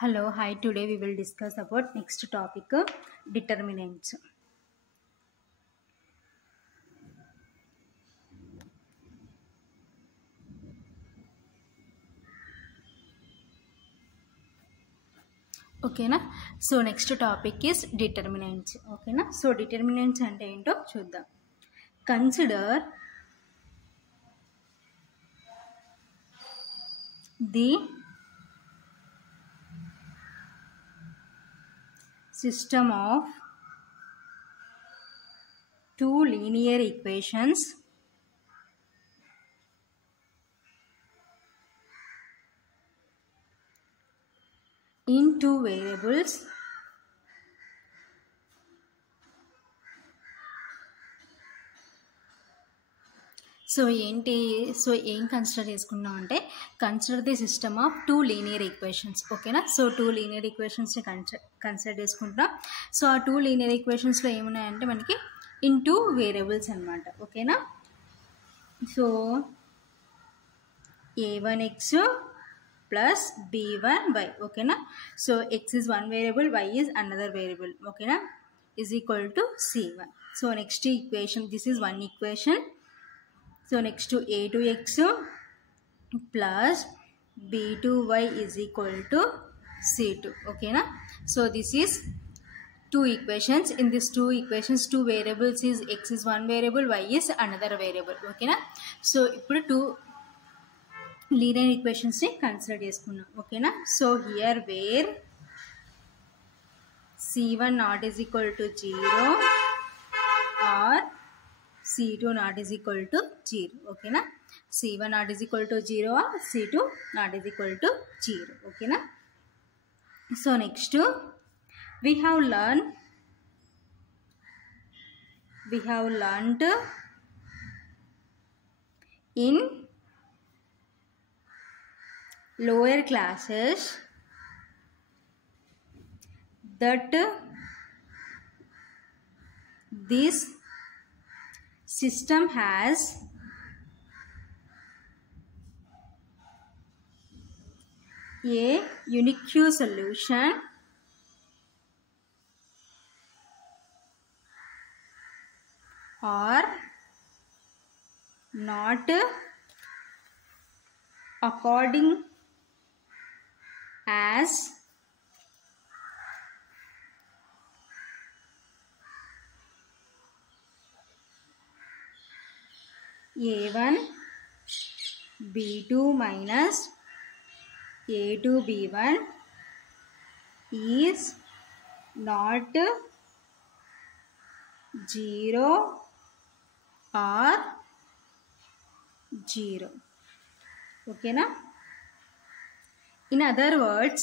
Hello, hi. Today we will discuss about next topic determinants. Okay na. So next topic is determinants. Okay na. So determinants అంటే ఏంటో చూద్దాం. Consider the system of two linear equations in two variables so ఏం కన్సిడర్ చేసుకున్నాం అంటే consider the system of two linear equations. ఓకేనా. So two linear ఈక్వేషన్స్ని కన్సిడర్ చేసుకుంటాం. సో ఆ టూ లీనియర్ ఈక్వేషన్స్లో ఏమున్నాయంటే మనకి ఇన్ టూ వేరియబుల్స్ అనమాట. ఓకేనా. So a1x plus b1y. ఓకేనా. So x is one variable, y is another variable. ఓకేనా. is equal to c1. So next equation, this is one equation. So next to a2x plus b2y is equal to c2. Okay na. So this is two equations. In these two equations, two variables is x is one variable, y is another variable. Okay na. So ఇప్పుడు two linear equations ని consider చేసుకున్నాం. Okay na. So here where c1 not is equal to 0 or c2 not is equal to 0. Okay na. c1 not is equal to 0 or c2 not is equal to 0. Okay na. So next we have learned in lower classes that this system has a unique solution or not according as a1 b2 minus a2 b1 is not 0 or 0. Okay na. In other words,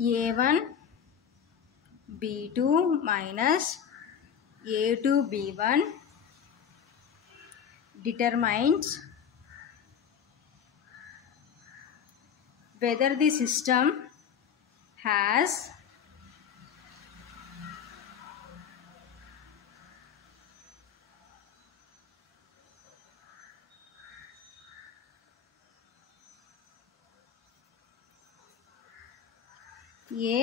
a1 b2 minus a2 b1 determines whether the system has a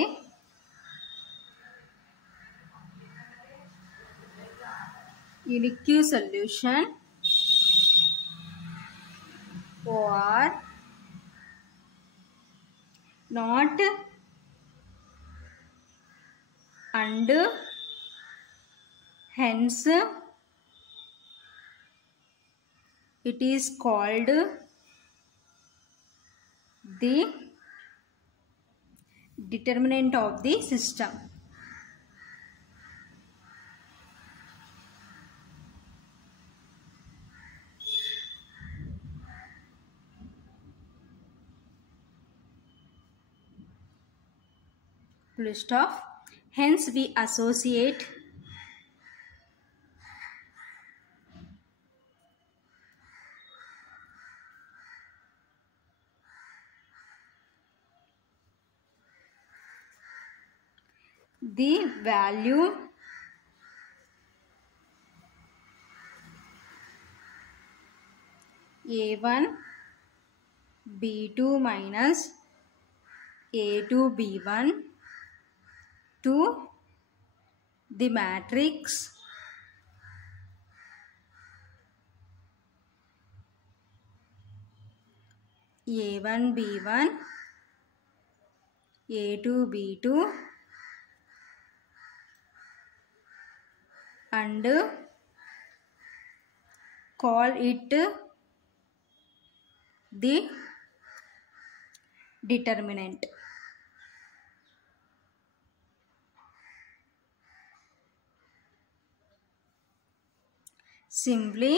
unique solution or not, and hence it is called the determinant of the system. Full stop. Hence we associate the value A1 B2 minus A2 B1 to the matrix A1 B1 A2 B2 and call it the determinant. Simply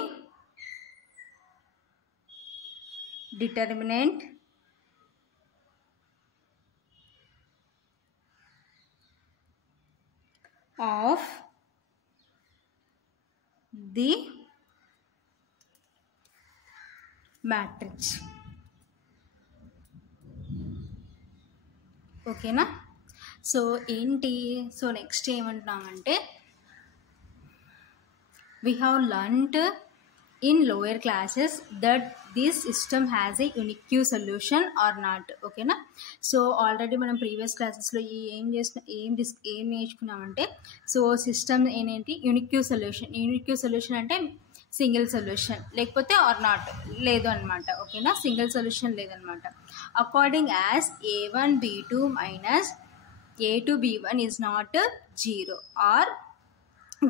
determinant of the matrix. ఓకేనా. So ఏంటి, so next ఏమంటున్నామంటే we have learnt in lower classes that this system has a unique solution or not. ఓకేనా. So already మనం previous క్లాసెస్లో ఏం నేర్చుకున్నామంటే, so system ఏంటి unique solution అంటే సింగిల్ సొల్యూషన్, లేకపోతే ఆర్ నాట్ లేదు అనమాట. ఓకేనా, సింగిల్ సొల్యూషన్ లేదనమాట. According as A1 B2 minus A2 B1 is not 0 or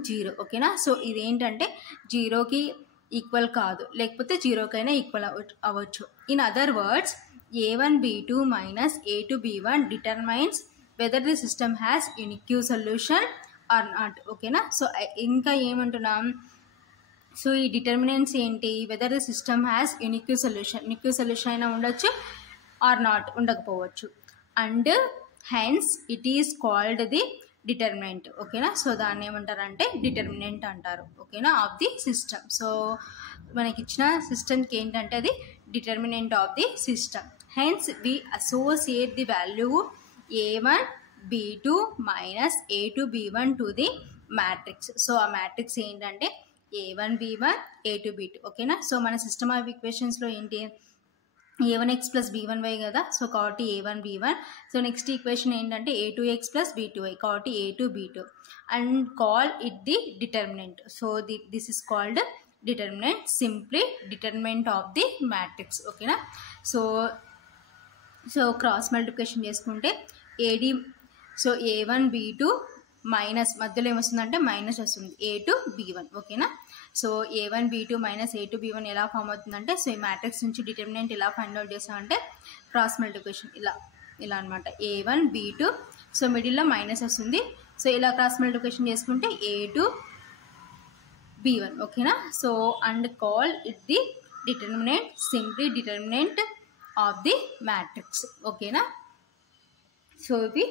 0. ఓకేనా. సో ఇదేంటంటే 0కి ఈక్వల్ కాదు, లేకపోతే 0కైనా ఈక్వల్ అవ్వచ్చు. In other words A1 B2 minus A2 B1 determines whether the system has unique solution or not. ఓకేనా. So ఇంకా ఏమంటున్నాం, సో ఈ డిటర్మినెంట్స్ ఏంటి, whether the system has unique solution అయినా ఉండొచ్చు ఆర్ నాట్ ఉండకపోవచ్చు. And hence it is called the determinant. ఓకేనా. So దాన్ని ఏమంటారంటే డిటర్మినెంట్ అంటారు. ఓకేనా, ఆఫ్ ది సిస్టమ్. సో మనకి ఇచ్చిన సిస్టమ్కి ఏంటంటే అది determinant of the system. Hence we associate the value A1 B2 minus A2 B1 to the matrix. So ఆ మ్యాట్రిక్స్ ఏంటంటే A1 B1 A2 B2. ఓకేనా. సో మన సిస్టమ్ ఆఫ్ ఈక్వేషన్స్లో ఏంటి A1x ప్లస్ B1y కదా. సో కాబట్టి A1 B1. So next equation ఏంటంటే A2x plus B2y కాబట్టి A2 B2 and call it the determinant. So this is called determinant, simply determinant of the matrix. ఓకేనా. So cross multiplication చేసుకుంటే so A1 B2 minus మధ్యలో ఏమొస్తుందంటే మైనస్ వస్తుంది A2 B1. ఓకేనా. So A1 B2 minus A2 B1 ఎలా ఫామ్ అవుతుందంటే, సో ఈ మ్యాట్రిక్స్ నుంచి డిటర్మినెంట్ ఎలా ఫైండ్ అవుట్ చేస్తామంటే క్రాస్ మల్టిప్లికేషన్ ఇలా అనమాట. A1 B2 సో మిడిల్లో మైనస్ వస్తుంది. సో ఇలా క్రాస్ మల్టిప్లికేషన్ చేసుకుంటే A2 B1. ఓకేనా. So and call it the determinant, simply determinant of the matrix. ఓకేనా. సో ఇవి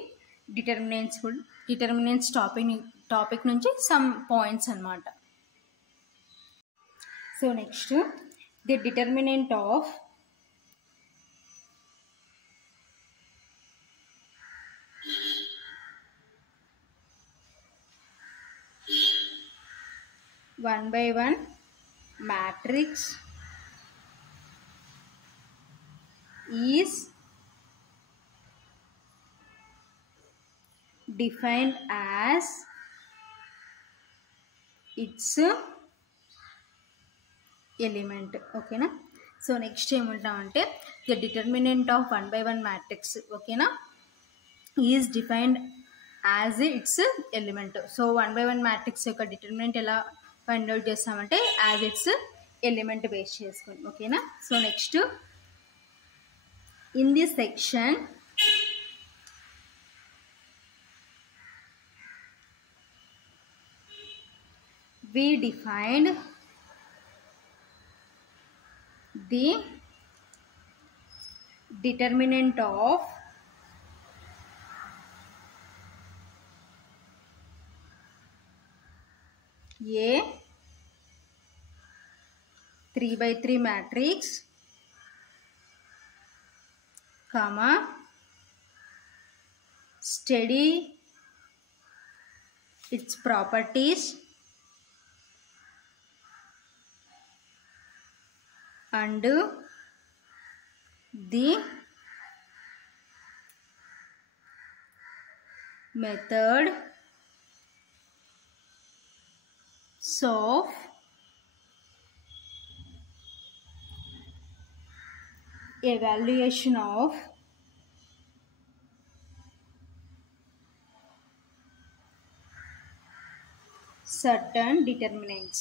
డిటర్మినెంట్స్ టాపిక్ నుంచి సమ్ పాయింట్స్ అన్నమాట. So next the determinant of one by one matrix is defined as its element. ఓకేనా. So next ఏమంటామంటే the determinant of 1 by 1 matrix ఓకేనా is defined as its element. So 1 by 1 matrix యొక్క determinant ఎలా find out చేస్తామంటే as its element base చేసుకుని. ఓకేనా. So next in this section we defined the determinant of a 3x3 matrix comma study its properties and the methods of evaluation of certain determinants.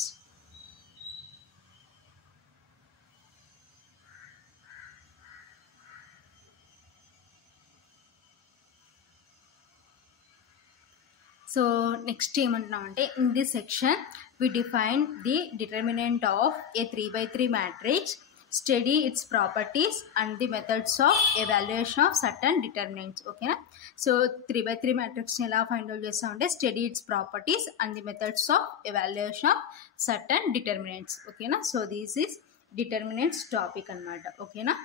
So next ఏమంటున్నామంటే in this section we define the determinant of a 3x3 matrix, study its properties and the methods of evaluation of certain determinants. ఓకేనా. So 3x3 matrix ని ఎలా find out చేస్తామంటే study its properties and the methods of evaluation of certain determinants. ఓకేనా. So this is determinants topic అన్నమాట. ఓకేనా.